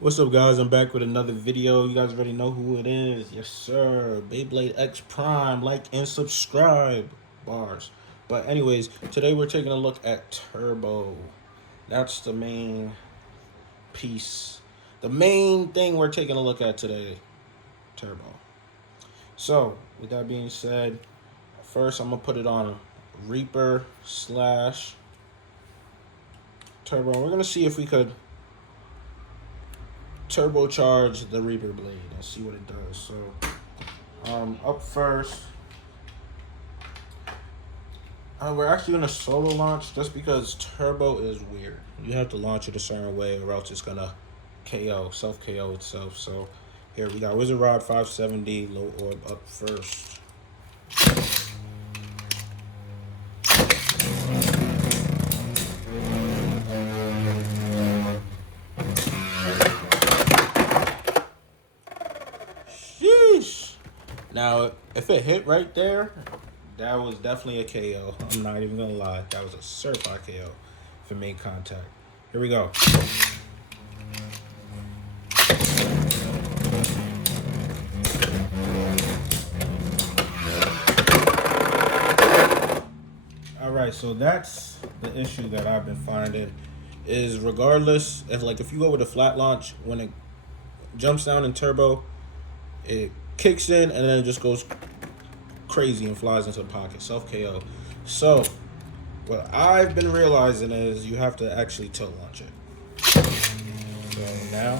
What's up, guys? I'm back with another video. You guys already know who it is. Yes, sir. Beyblade X Prime. Like and subscribe. Bars. But anyways, today we're taking a look at Turbo. That's the main piece. The main thing we're taking a look at today. Turbo. So, with that being said, first I'm going to put it on Reaper slash Turbo. We're going to see if we could turbocharge the Reaper blade and see what it does. So up first, we're actually gonna solo launch just because turbo is weird. You have to launch it a certain way or else it's gonna self KO itself. So here we got Wizard Rod 570 low orb up first. Now, if it hit right there, that was definitely a KO. I'm not even gonna lie. That was a certified KO if it made contact. Here we go. Alright, so that's the issue that I've been finding is regardless if you go with a flat launch, when it jumps down in turbo, it kicks in and then it just goes crazy and flies into the pocket, self KO. So what I've been realizing is you have to actually tilt launch it. So now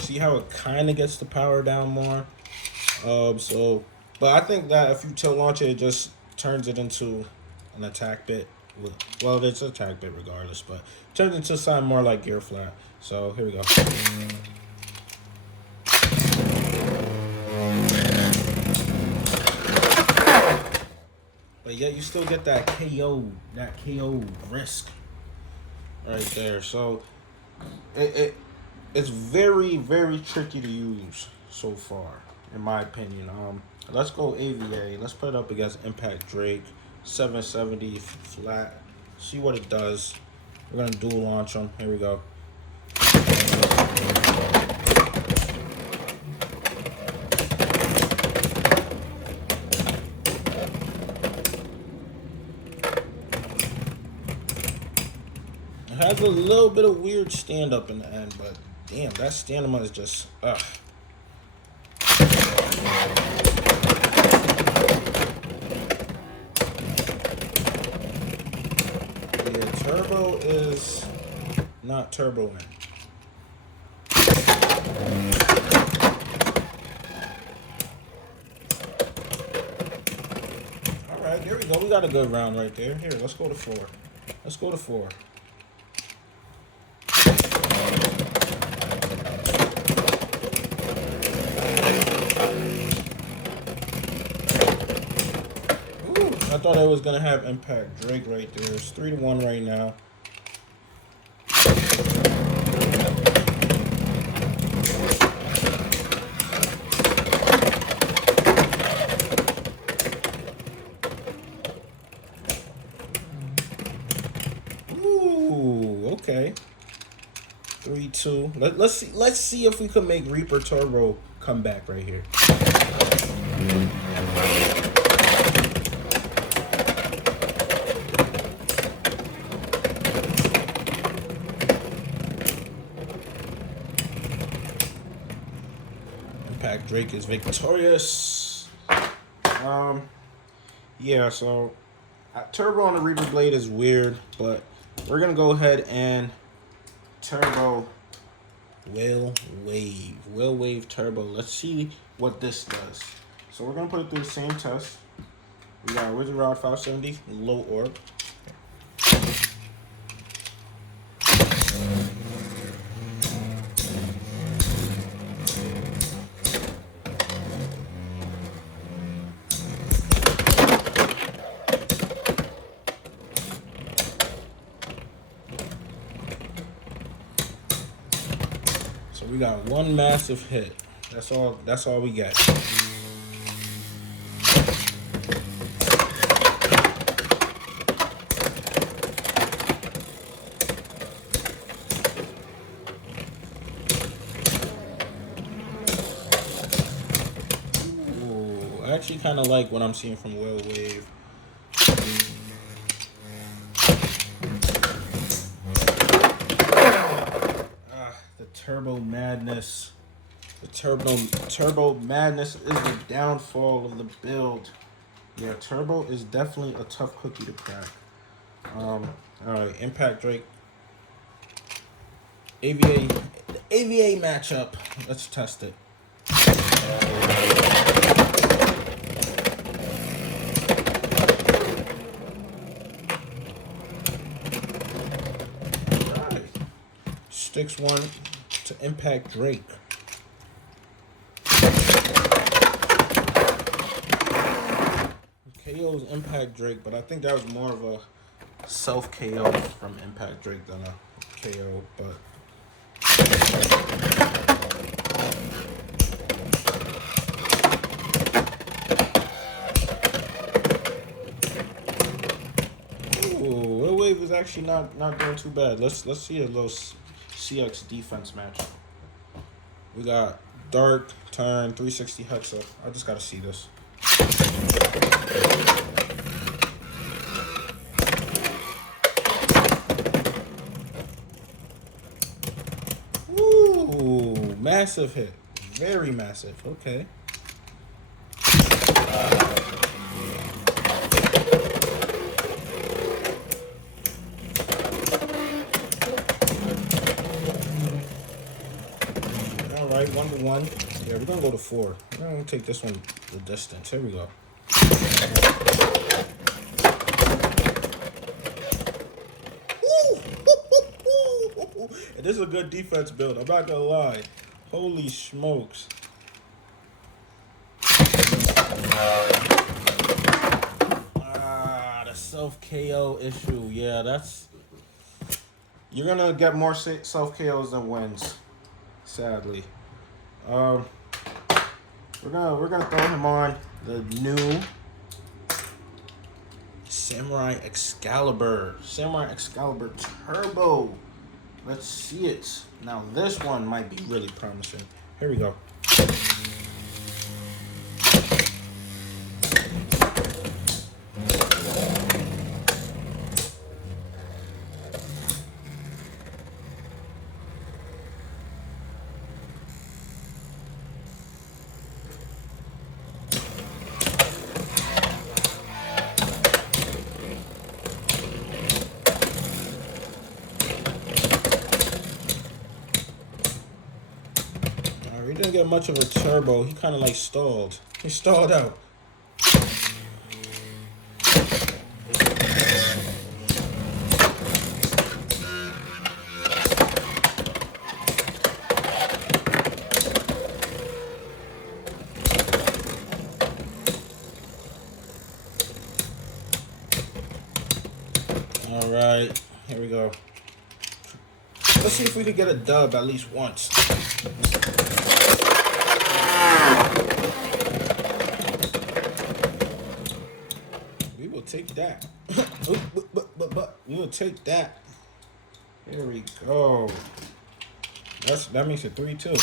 see how it kind of gets the power down more. But I think that if you tilt launch it, it just turns it into an attack bit. Well, it's an attack bit regardless, but it turns into something more like gear flat. So here we go. But yet you still get that KO risk right there. So it's very, very tricky to use so far, in my opinion. Let's go AVA. Let's put it up against Impact Drake 770 flat. See what it does. We're gonna dual launch them. Here we go. It has a little bit of weird stand up in the end, but damn, that stamina is just Yeah, turbo is not turboing. All right, there we go. We got a good round right there. Here, let's go to 4. Let's go to 4. I thought I was gonna have Impact Drake right there. It's 3-1 right now. Ooh, okay. 3-2. Let's see if we can make Reaper Turbo come back right here. Impact Drake is victorious. Yeah, so turbo on the Reaper blade is weird, but we're gonna go ahead and turbo Will Wave Turbo. Let's see what this does. So we're gonna put it through the same test. We got Wizard Rod 570 low orb. So we got one massive hit. That's all we get. Ooh, I actually kind of like what I'm seeing from Will Wave. The Turbo Madness. The Turbo Madness is the downfall of the build. Yeah, Turbo is definitely a tough cookie to crack. Alright, Impact Drake. AVA matchup. Let's test it. Alright. Sticks one to Impact Drake. KO's Impact Drake, but I think that was more of a self KO from Impact Drake than a KO, but ooh, Will Wave is actually not doing too bad. Let's see a little CX defense match. We got Dark Turn 360 Hexa. I just gotta see this. Ooh, massive hit. Very massive. Okay. Alright, 1-1. Yeah, we're gonna go to 4. We're gonna take this one the distance. Here we go. And this is a good defense build. I'm not gonna lie. Holy smokes. The self KO issue. Yeah, that's. You're gonna get more self KOs than wins. Sadly. We're gonna throw him on the new Samurai Excalibur Turbo. Let's see it. Now this one might be really promising. Here we go. He didn't get much of a turbo. He kind of like stalled. He stalled out. All right, here we go. Let's see if we could get a dub at least once. We will take that. But we will take that. Here we go. That makes it 3-2.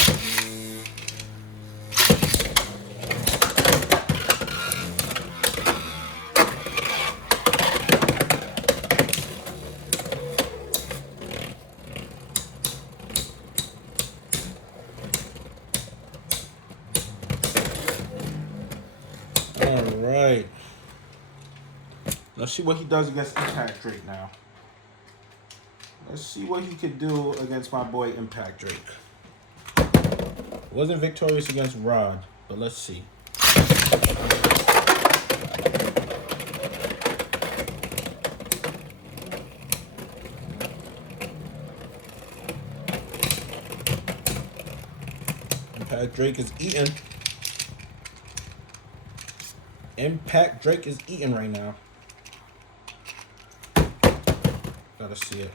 Alright. Let's see what he does against Impact Drake now. Let's see what he could do against my boy Impact Drake. Wasn't victorious against Rod, but let's see. Impact Drake is eating. Impact Drake is eating right now. Gotta see it.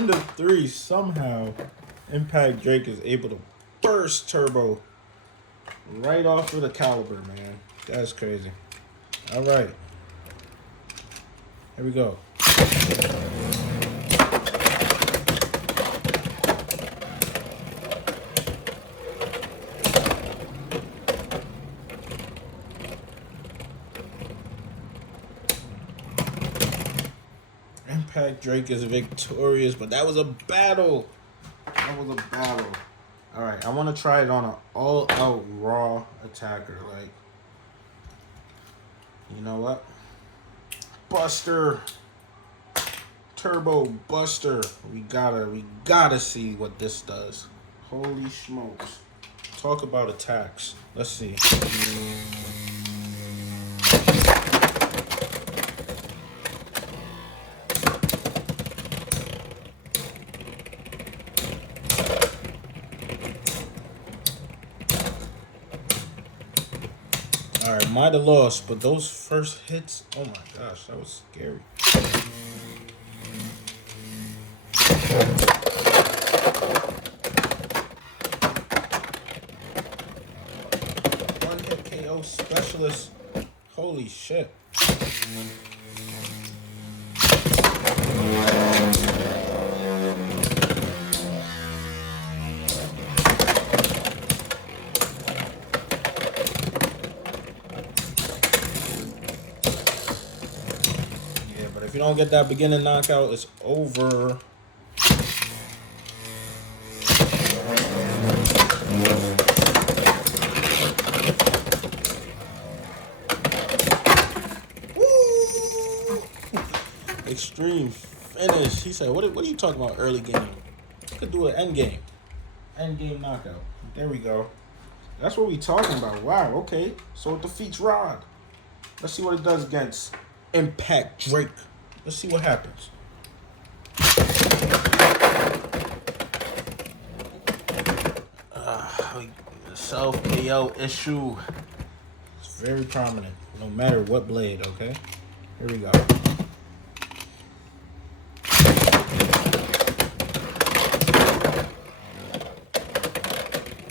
1 to 3, somehow Impact Drake is able to burst Turbo right off of the caliber, man. That's crazy. All right. Here we go. Impact Drake is victorious, but that was a battle. That was a battle. All right, I want to try it on an all-out raw attacker. Like, you know what? Buster, Turbo Buster. We gotta see what this does. Holy smokes! Talk about attacks. Let's see. All right, might have lost, but those first hits, oh my gosh, that was scary. One hit KO specialist. Holy shit. If you don't get that beginning knockout, it's over. Woo! Extreme finish. He said, what are you talking about early game? You could do an end game. End game knockout. There we go. That's what we talking about. Wow, okay. So it defeats Rod. Let's see what it does against Impact Drake. Let's see what happens. Self KO issue. It's very prominent, no matter what blade, okay? Here we go.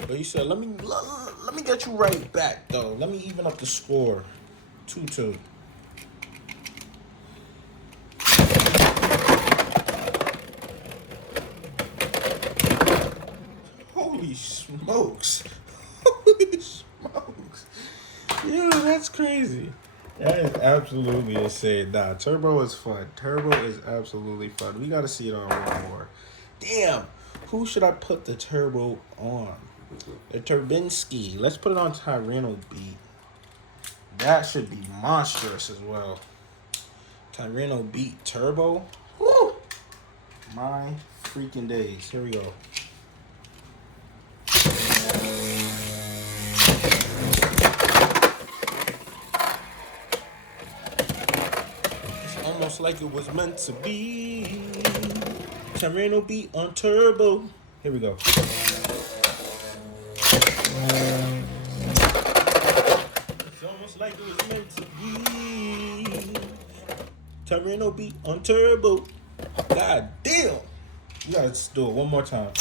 But you said, let me get you right back, though. Let me even up the score. 2-2. Holy smokes. Holy smokes. Yeah, that's crazy. That is absolutely insane. Nah, Turbo is fun. Turbo is absolutely fun. We got to see it on one more. Damn. Who should I put the Turbo on? The Turbinski. Let's put it on Tyranno Beat. That should be monstrous as well. Tyranno Beat Turbo. Woo! My freaking days. Here we go. It's almost like it was meant to be. Tyranno Beat on Turbo. Here we go. It's almost like it was meant to be. Tyranno Beat on Turbo. God damn. You gotta do it one more time.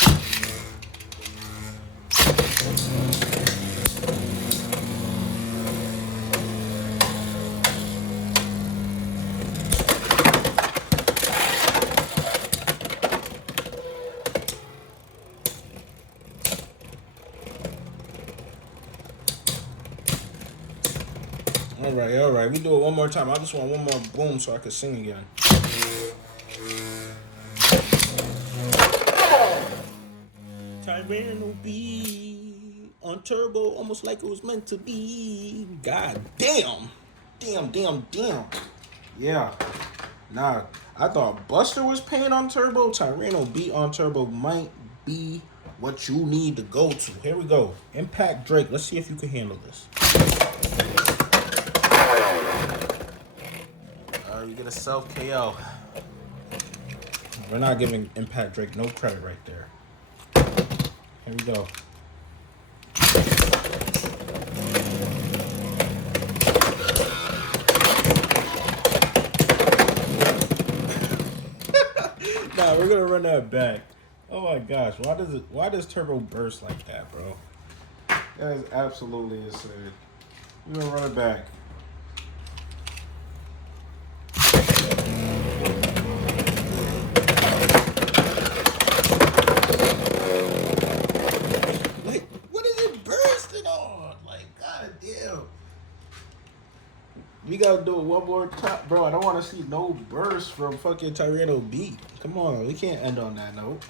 All right. We do it one more time. I just want one more boom so I can sing again. Tyranno Beat on Turbo, almost like it was meant to be. God damn. Damn. Yeah. Nah, I thought Buster was paying on Turbo. Tyranno Beat on Turbo might be what you need to go to. Here we go. Impact Drake. Let's see if you can handle this. You get a self KO. We're not giving Impact Drake no credit right there. Here we go. Nah, we're gonna run that back. Oh my gosh, why does turbo burst like that, bro? That is absolutely insane. We're gonna run it back. Like, what is it bursting on? Like, goddamn. We gotta do it one more time, bro. I don't want to see no burst from fucking Tyranno Beat. Come on, we can't end on that note.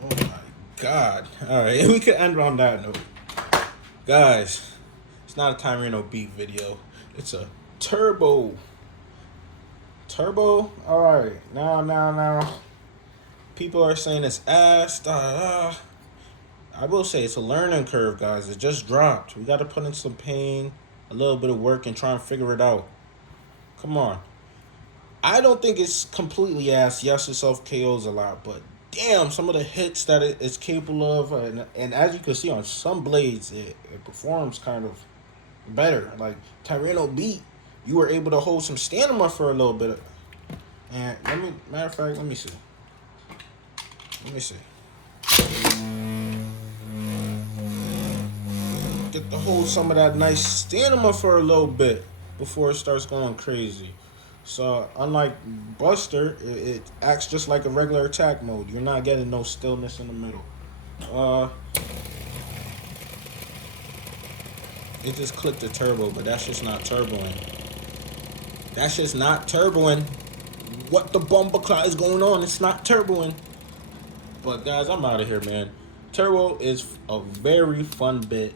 Oh my god! All right, we can end on that note, guys. It's not a Tyranno Beat video. It's a turbo. Turbo. All right, now. People are saying it's ass. I will say it's a learning curve, guys. It just dropped. We got to put in some pain, a little bit of work, and try and figure it out. Come on. I don't think it's completely ass. Yes, it self KOs a lot, but damn, some of the hits that it's capable of, and as you can see on some blades, it performs kind of better. Like Tyranno Beat, you were able to hold some stamina for a little bit. And matter of fact, let me see. Get to hold some of that nice stamina for a little bit before it starts going crazy. So unlike Buster, it acts just like a regular attack mode. You're not getting no stillness in the middle. It just clicked the turbo, but that's just not turboing. What the bumbleclaw is going on? It's not turboing. But guys, I'm out of here, man. Turbo is a very fun bit.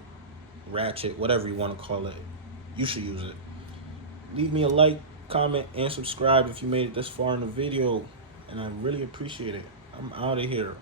Ratchet, whatever you want to call it. You should use it. Leave me a like, comment, and subscribe if you made it this far in the video. And I really appreciate it. I'm out of here.